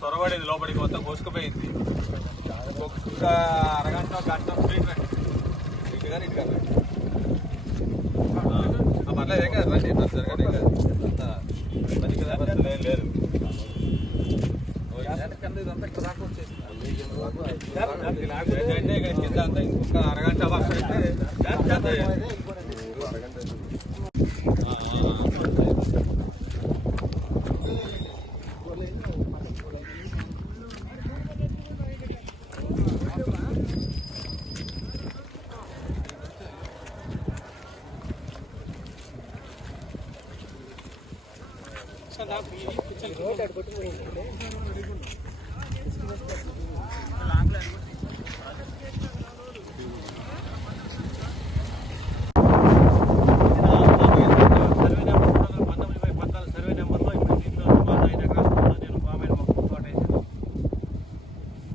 సొరబడింది లోపలికి మొత్తం కోసుకుపోయింది. ఒక్క అరగంట గంట ట్రీట్మెంట్ ఇటు కానీ ఇటు కానీ పర్లేదు కాదు రండి ఇట్లా జరగండి ఏం కాదు. ఏం లేదు. కింద అంతా ఇంకొక అరగంట వర్షం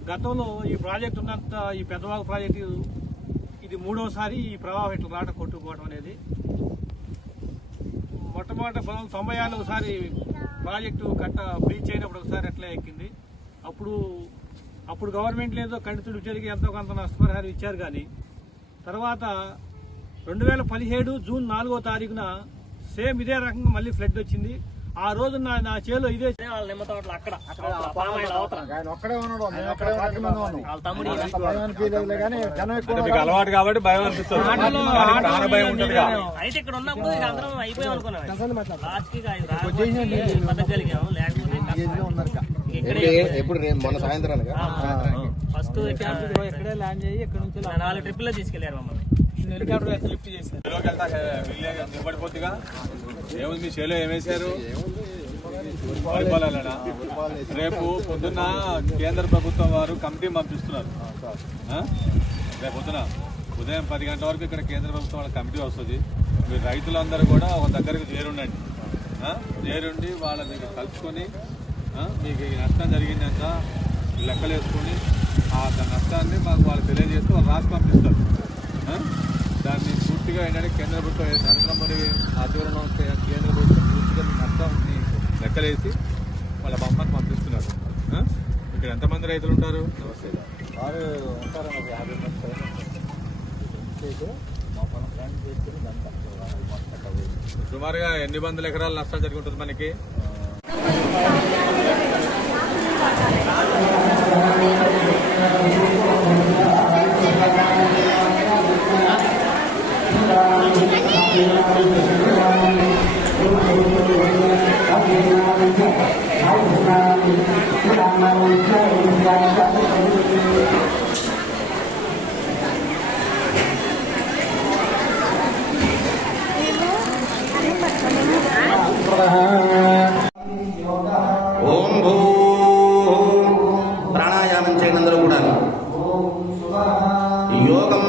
గతంలో ఈ ప్రాజెక్ట్ ఉన్నంత ఈ పెద్దవాగు ప్రాజెక్టు ఇది మూడోసారి ఈ ప్రవాహం ఇట్లా రాట కొట్టుకుపోవడం అనేది. మొట్టమొదటి పంతొమ్మిది తొంభై ఒకసారి ప్రాజెక్టు కట్ట బ్రీచ్ అయినప్పుడు ఒకసారి ఎట్లా ఎక్కింది. అప్పుడు అప్పుడు గవర్నమెంట్ లేదో కంటి ఉద్యోగికి ఎంతో కొంత నష్టపరిహారం ఇచ్చారు కానీ తర్వాత రెండు వేల పదిహేడు జూన్ నాలుగో తారీఖున సేమ్ ఇదే రకంగా మళ్ళీ ఫ్లడ్ వచ్చింది. ఆ రోజు నా నా చేలో ఇదే వాళ్ళ నిమ్మ తోటలు అక్కడ. అలవాటు కాబట్టి భయం అనిపిస్తుంది. అయితే ఇక్కడ ఉన్నప్పుడు అందరం అయిపోయాం అనుకున్నాం. లేకపోతే ఎప్పుడు మొన్న సాయంత్రానికి? ఫస్ట్ ఇక్కడే ల్యాండ్ చేయి ఇక్కడ నుంచి నాలుగు ట్రిప్పుల్లో తీసుకెళ్ళారు మమ్మల్ని. హెలికాప్టర్ లిఫ్ట్ చేశారు చేలోకి వెళ్తా విలేజ్ ఏముంది మీ చేలో ఏమేశారు పరిపాలనా రేపు పొద్దున్న కేంద్ర ప్రభుత్వం వారు కమిటీ పంపిస్తున్నారు. రేపు పొద్దున ఉదయం పది గంటల వరకు ఇక్కడ కేంద్ర ప్రభుత్వం వాళ్ళ కమిటీ వస్తుంది. మీరు రైతులందరూ కూడా ఒక దగ్గరకు చేరుండండి. చేరుండి వాళ్ళ దగ్గర కలుసుకొని మీకు ఈ నష్టం జరిగిందంతా లెక్కలు వేసుకొని ఆ నష్టాన్ని మాకు వాళ్ళు తెలియజేస్తూ వాళ్ళు రాసి పంపిస్తారు. పూర్తిగా ఏంటంటే కేంద్ర ప్రభుత్వం నరేంద్ర మోడీ ఆధ్వర్యంలో కేంద్ర ప్రభుత్వం పూర్తిగా మీ నష్టాన్ని లెక్కలేసి వాళ్ళ బొమ్మని పంపిస్తున్నారు? ఇక్కడ ఎంతమంది రైతులు ఉంటారు? నమస్తే. వారు ఉంటారని ఒక యాభై మంది మొత్తం సుమారుగా ఎన్ని వందల ఎకరాల నష్టం జరిగి ఉంటుంది మనకి? ప్రాణాయామం చేయనందరూ కూడా యోగం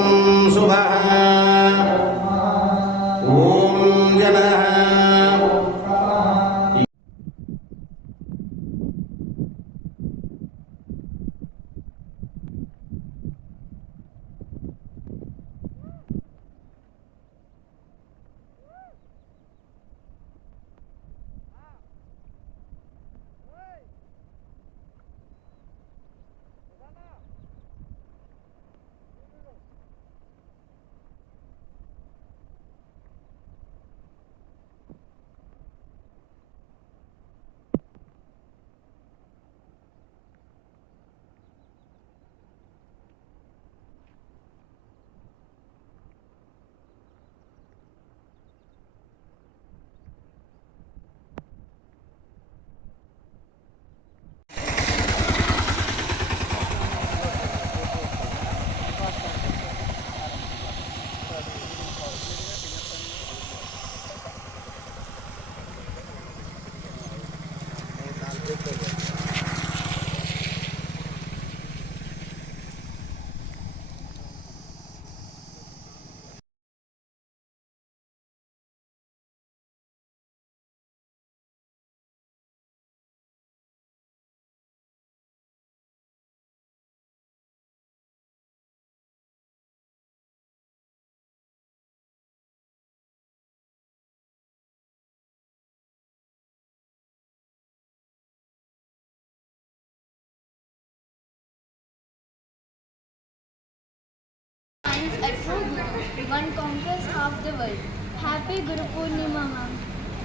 a true Guru, one conquers half the world. Happy Guru Purnima, ma'am.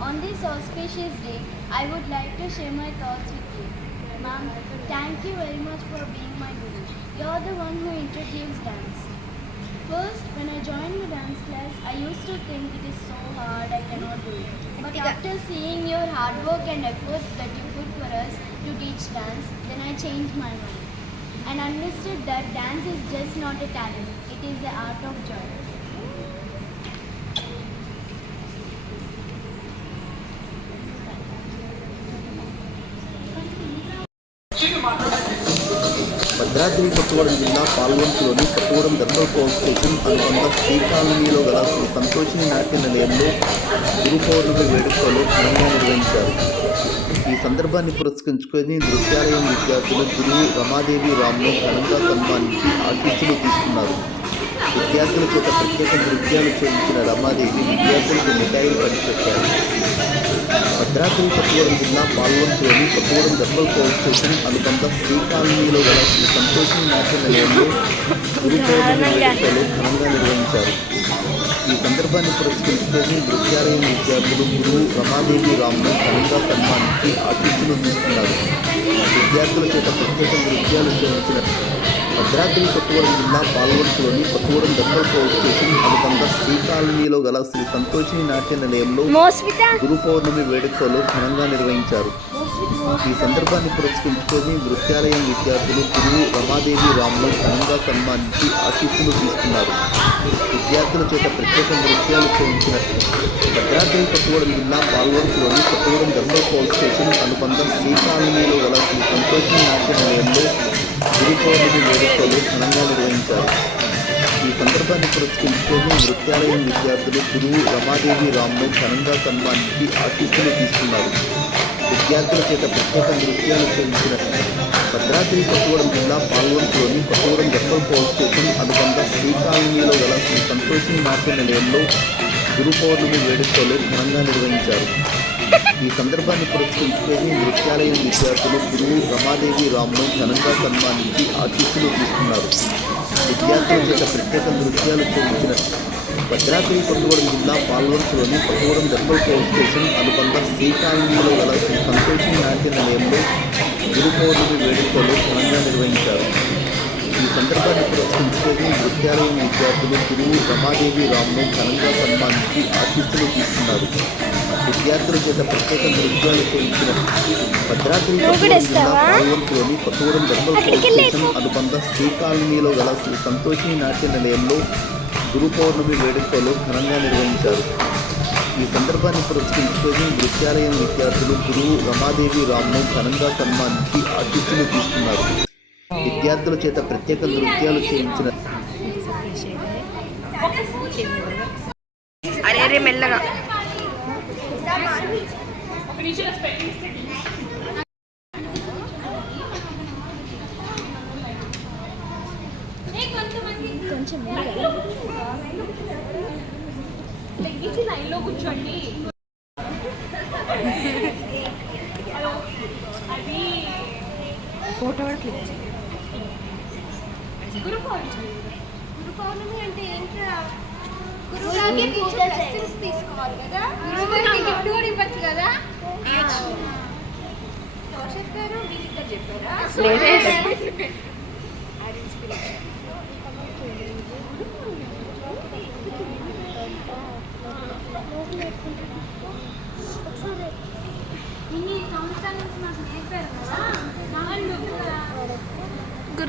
On this auspicious day, I would like to share my thoughts with you. Ma'am, thank you very much for being my Guru. You're the one who introduced dance. First, when I joined the dance class, I used to think it is so hard, I cannot do it. But after seeing your hard work and efforts that you put for us to teach dance, then I changed my mind and understood that dance is just not a talent, is the art of joy. Bhadradri Kothagudem జిల్లా పాల్వంచులోని కొత్తగూడెం దర్బల్ police station అనుబంధ శ్రీ కాలనీలో గల శ్రీ సంతోషిని నాట్య నిలయంలో గురు పౌర్ణమి వేడుకలు ఘనంగా నిర్వహించారు ఈ సందర్భాన్ని పురస్కరించుకొని నృత్యాలయం విద్యార్థులు గురువు రమాదేవి రామ్ను ఘనంగా సన్మానించి ఆశీస్సులు తీసుకున్నారు విద్యార్థుల చేత ప్రత్యేక నృత్యాలు చేయించిన రమాదేవి విద్యార్థులకు మిఠాయిలు పంచిపెట్టారు. భద్రాద్రి కొత్తగూడెం జిల్లా పాల్వంచులోని కొత్తగూడెం దెబ్బల పోలీస్ స్టేషన్ అనుబంధ శ్రీ కాలనీలో గల శ్రీ సంతోషం నాట్య నిలయంలో గురు పౌర్ణమి వేడుకలు ఘనంగా నిర్వహించారు. ఈ సందర్భాన్ని పురస్కరించుకొని నృత్యాలయం విద్యార్థులు గురువు రమాదేవి రామ్ను ఘనంగా సన్మానించి ఆశీస్సులు అందిస్తున్నారు. విద్యార్థుల చేత ప్రత్యేక నృత్యాలు చేయించిన భద్రాద్రి కొత్తగూడెం జిల్లా పాల్వంచులోని కొత్తగూడెం దర్బల్ పోలీస్ స్టేషన్ అనుబంధ శ్రీ కాలనీలో గల శ్రీ సంతోషిని నాట్య నిలయంలో గురు పౌర్ణమి వేడుకలు ఘనంగా నిర్వహించారు. ఈ సందర్భాన్ని పురస్కరించుకొని నృత్యాలయం విద్యార్థులు గురువు రమాదేవి రామ్ను ఘనంగా సన్మానించి ఆశీస్సులు తీసుకున్నారు. విద్యార్థుల చేత ప్రత్యేక నృత్యాలు చేయించిన భద్రాద్రి కొత్తగూడెం జిల్లా పాల్వంచులోని కొత్తగూడెం దర్బల్ పోలీస్ స్టేషన్ అనుబంధ శ్రీ కాలనీలో గల శ్రీ సంతోషి నాట్య నిలయంలో గురు వేడుకలు ఘనంగా నిర్వహించారు. ఈ సందర్భాన్ని పురస్కరించుకొని నృత్యాలయం విద్యార్థులు గురువు రమాదేవి రామ్ను ఘనంగా సన్మానించి ఆశీస్సులు తీసుకున్నారు. విద్యార్థుల చేత ప్రత్యేక నృత్యాలు చేయించిన భద్రాద్రి కొత్తగూడెం జిల్లా పాల్వంచులోని కొత్తగూడెం దర్బల్ పోలీస్ స్టేషన్ అనుబంధ శ్రీకాళనీలో గల శ్రీ సంతోషి నాట్య నిలయంలో గురు పౌర్ణమి వేడుకలు ఘనంగా నిర్వహించారు. ఈ సందర్భాన్ని పురస్కరించుకొని నృత్యాలయం విద్యార్థులు గురువు రమాదేవి రామ్ను ఘనంగా సన్మానించి ఆశీస్సులు తీసుకున్నారు. విద్యార్థుల చేత ప్రత్యేక నృత్యాలు చేయించిన భద్రాద్రి కొత్తగూడెం జిల్లా పాల్వంచులోని కొత్తగూడెం దర్బల్ పోలీస్ స్టేషన్ అనుబంధ శ్రీకాళంలో గల శ్రీ సంతోషి నాట్య నిలయంలో గురు పౌర్ణమి వేడుకలు ఘనంగా నిర్వహించారు. ఈ సందర్భాన్ని పురస్కరించుకొని నృత్యాలయం విద్యార్థులు గురువు రమాదేవి రామ్ను ఘనంగా సన్మానించి ఆశీస్సులు తీసుకున్నారు. విద్యార్థుల చేత ప్రత్యేక నృత్యాలు చేయించిన భద్రాద్రి పాల్వంచులోని కొత్తగూడెం దర్బల్ పోలీస్ స్టేషన్ అనుబంధ శ్రీ కాలనీలో గల శ్రీ సంతోషి నాట్య నిలయంలో గురు పౌర్ణమి వేడుకలు ఘనంగా నిర్వహించారు. ఈ సందర్భాన్ని పురస్కరించుకొని నృత్యాలయం విద్యార్థులు గురువు రమాదేవి రామ్ను ఘనంగా సన్మానించి ఆశీస్సులు తీసుకున్నారు. విద్యార్థుల చేత ప్రత్యేక నృత్యాలు చేయించిన కొంచెం ఫోటో కూడా క్లిక్ గురు పౌర్ణమి. అంటే ఏంట్రా? గురువుగారికి పూజ బ్లెస్సింగ్స్ తీసుకోవాలి కదా? గురువుగారికి గిఫ్ట్ కూడా ఇవ్వచ్చు కదా? గారు మీకు ఇక్కడ చెప్పారా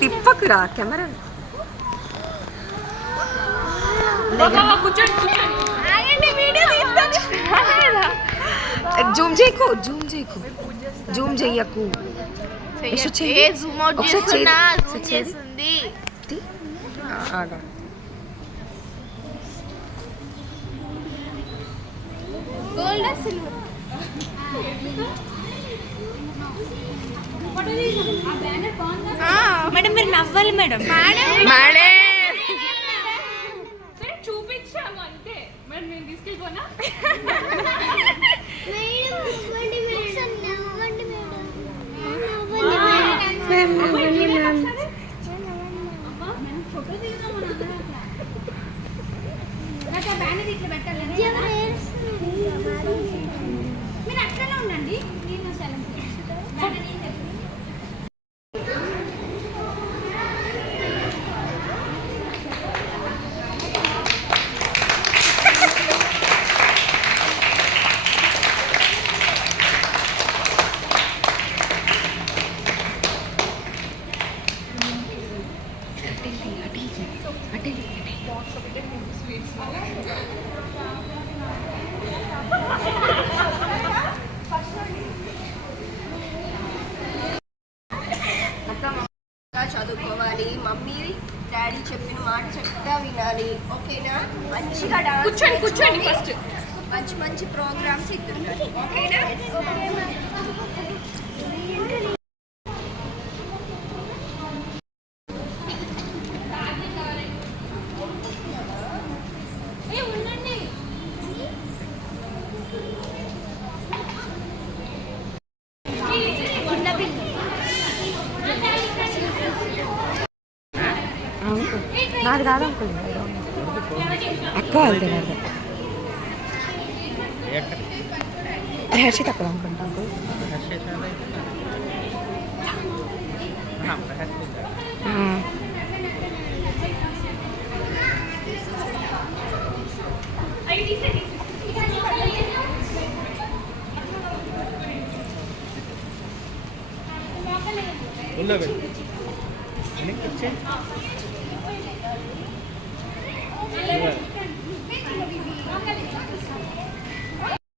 తిప్పకురా కెమెరా. జూమ్ చేయకు జూమ్ చేయకు. జూమ్ చెయ్యకు. Zoom gold silver. మేడం మీరు నవ్వాలి మేడం. మేడే. చూపించాము అంతే మరి నేను తీసుకెళ్ళిపోనా? 나랑 걸려. 아까 안 되는데. 해시다 그런 건다고. 올라가. 이렇게